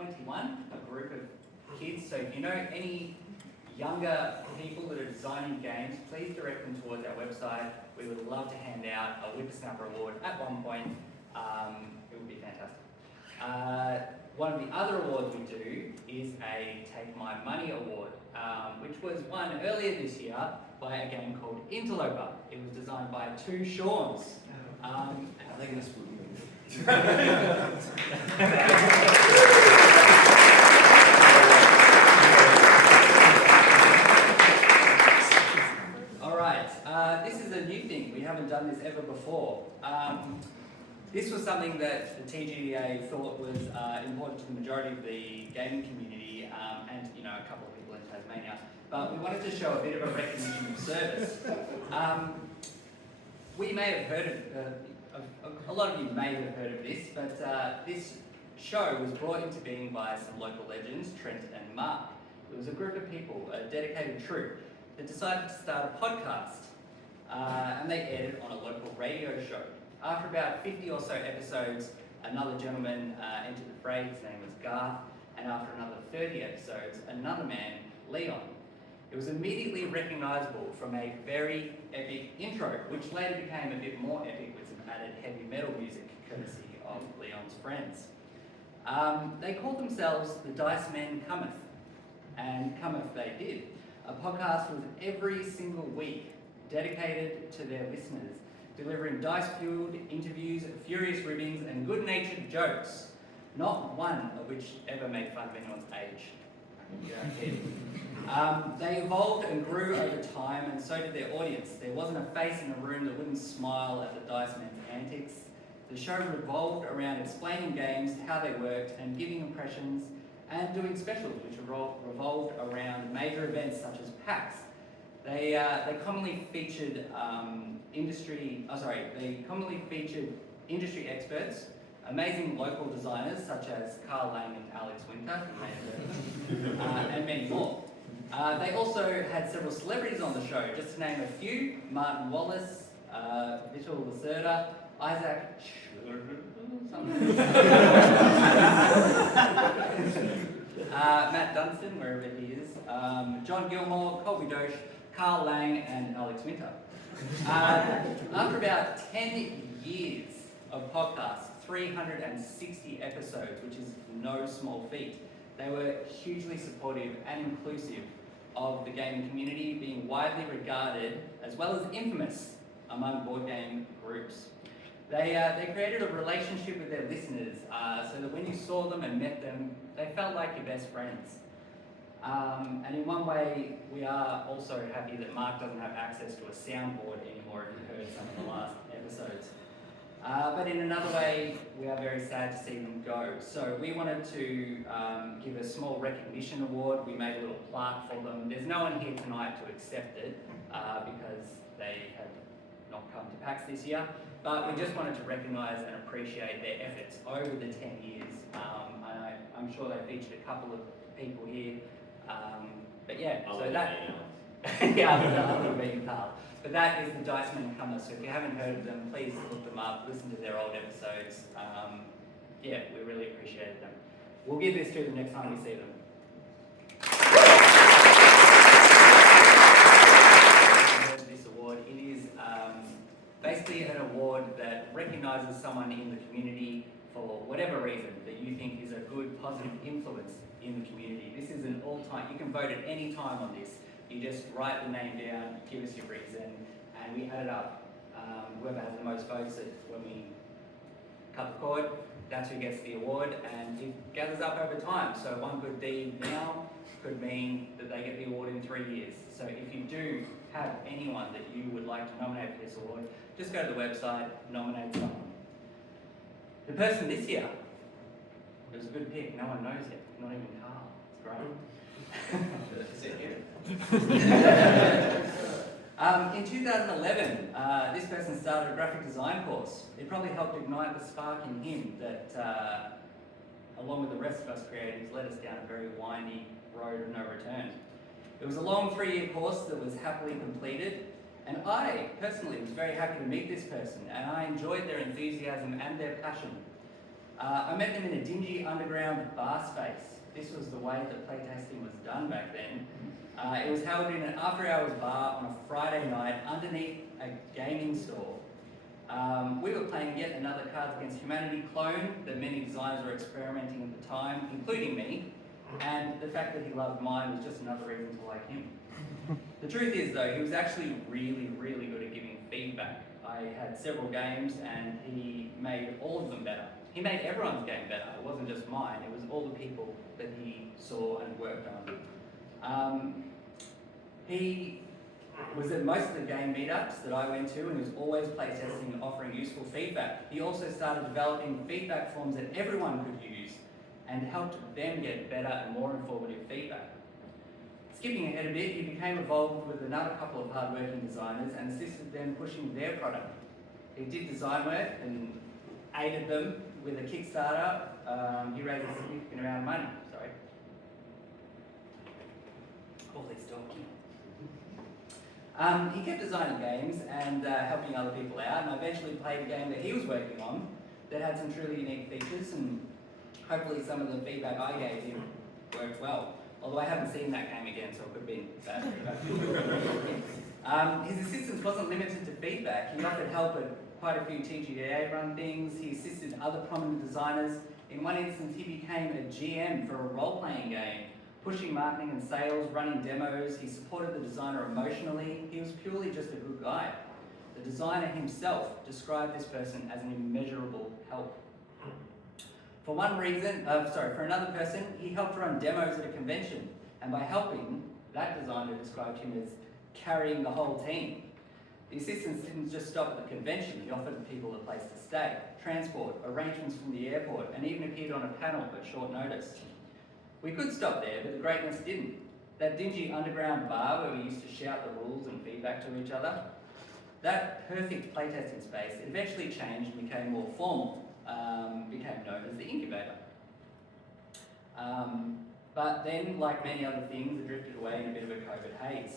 21, a group of kids. So if you know any younger people that are designing games, please direct them towards our website. We would love to hand out a Whippersnapper Award at one point. It would be fantastic. One of the other awards we do is a Take My Money Award, which was won earlier this year by a game called Interloper. It was designed by two Seans. Are they going to split you? All right, this is a new thing. We haven't done this ever before. This was something that the TGDA thought was important to the majority of the gaming community and a couple of people in Tasmania. But we wanted to show a bit of a recognition of service. We may have heard of, a lot of you may have heard of this, but this show was brought into being by some local legends, Trent and Mark. It was a group of people, a dedicated troupe, that decided to start a podcast. And they aired it on a local radio show. After about 50 or so episodes, another gentleman entered the fray. His name was Garth. And after another 30 episodes, another man, Leon. It was immediately recognisable from a very epic intro, which later became a bit more epic with some added heavy metal music, courtesy of Leon's friends. They called themselves the Dice Men Cometh, and Cometh they did. A podcast was every single week dedicated to their listeners, delivering dice-fueled interviews, furious ribbings, and good-natured jokes, not one of which ever made fun of anyone's age. They evolved and grew over time, and so did their audience. There wasn't a face in the room that wouldn't smile at the Dice Men's antics. The show revolved around explaining games, how they worked, and giving impressions, and doing specials, which revolved around major events such as PAX. They commonly featured industry experts, amazing local designers such as Carl Lang and Alex Winter, and many more. They also had several celebrities on the show, just to name a few: Martin Wallace, Vishal Lacerda, Isaac Matt Dunstan, wherever he is, John Gilmore, Colby Dosh, Carl Lang, and Alex Winter. After about 10 years of podcasts, 360 episodes, which is no small feat, they were hugely supportive and inclusive of the gaming community, being widely regarded as well as infamous among board game groups. They created a relationship with their listeners so that when you saw them and met them, they felt like your best friends. And in one way, we are also happy that Mark doesn't have access to a soundboard anymore, if you heard some of the last episodes. But in another way, we are very sad to see them go. So we wanted to give a small recognition award. We made a little plaque for them. There's no one here tonight to accept it because they have not come to PAX this year. But we just wanted to recognise and appreciate their efforts over the 10 years. I'm sure they featured a couple of people here. But yeah, so that... yeah, other than being Carl. But that is the Dice Men Cometh. So if you haven't heard of them, please look them up, listen to their old episodes. Yeah, we really appreciated them. We'll give this to them next time we see them. This award, it is basically an award that recognises someone in the community for whatever reason that you think is a good, positive influence in the community. This is an all-time, you can vote at any time on this. You just write the name down, give us your reason, and we add it up. Whoever has the most votes when we cut the cord, that's who gets the award, and it gathers up over time. So one good deed now could mean that they get the award in 3 years. So if you do have anyone that you would like to nominate for this award, just go to the website, nominate someone. The person this year, it was a good pick, no one knows yet, not even Carl. It's great. In 2011, this person started a graphic design course. It probably helped ignite the spark in him that, along with the rest of us creatives, led us down a very windy road of no return. It was a long 3-year course that was happily completed, and I personally was very happy to meet this person, and I enjoyed their enthusiasm and their passion. I met them in a dingy underground bar space. This was the way that playtesting was done back then. It was held in an after-hours bar on a Friday night underneath a gaming store. We were playing yet another Cards Against Humanity clone that many designers were experimenting at the time, including me, and the fact that he loved mine was just another reason to like him. The truth is though, he was actually really good at giving feedback. I had several games and he made all of them better. He made everyone's game better. It wasn't just mine, it was all the people that he saw and worked on. He was at most of the game meetups that I went to and was always playtesting and offering useful feedback. He also started developing feedback forms that everyone could use and helped them get better and more informative feedback. Skipping ahead a bit, he became involved with another couple of hard-working designers and assisted them pushing their product. He did design work and aided them with a Kickstarter. He raised a significant amount of money. Sorry. All these talking. He kept designing games and helping other people out, and I eventually played a game that he was working on that had some truly unique features, and hopefully some of the feedback I gave him worked well. Although I haven't seen that game again, so it could be bad feedback. His assistance wasn't limited to feedback. He offered help at quite a few TGDA run things. He assisted other prominent designers. In one instance, he became a GM for a role-playing game, pushing marketing and sales, running demos. He supported the designer emotionally. He was purely just a good guy. The designer himself described this person as an immeasurable help. For another person, he helped run demos at a convention, and by helping, that designer described him as carrying the whole team. The assistance didn't just stop at the convention. He offered people a place to stay, transport, arrangements from the airport, and even appeared on a panel at short notice. We could stop there, but the greatness didn't. That dingy underground bar where we used to shout the rules and feedback to each other, that perfect playtesting space, it eventually changed and became more formal, became known as the incubator. But then, like many other things, it drifted away in a bit of a COVID haze.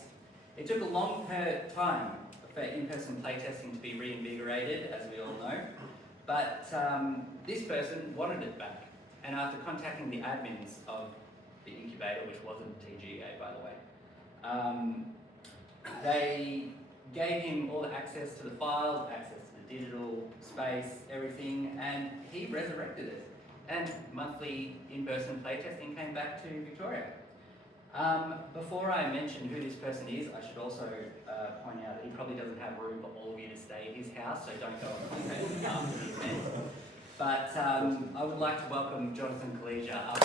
It took a long time for in-person playtesting to be reinvigorated, as we all know, but this person wanted it back. And after contacting the admins of the incubator, which wasn't TGDA by the way, they gave him all the access to the files, access to the digital space, everything, and he resurrected it. And monthly in-person playtesting came back to Victoria. Before I mention who this person is, I should also point out that he probably doesn't have room for all of you to stay at his house, so don't go and contact him after the event. But I would like to welcome Jonathan Kalesia up.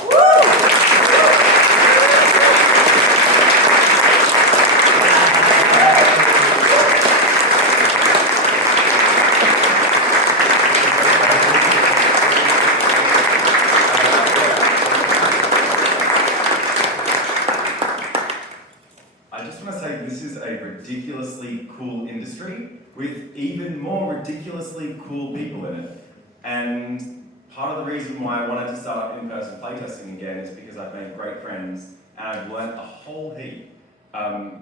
I just want to say this is a ridiculously cool industry with even more ridiculously cool people in it. And part of the reason why I wanted to start in-person playtesting again is because I've made great friends and I've learnt a whole heap.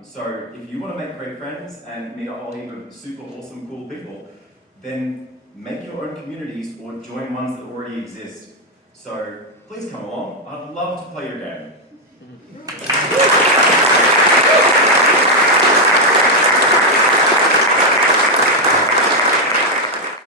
So if you want to make great friends and meet a whole heap of super awesome cool people, then make your own communities or join ones that already exist. So please come along. I'd love to play your game.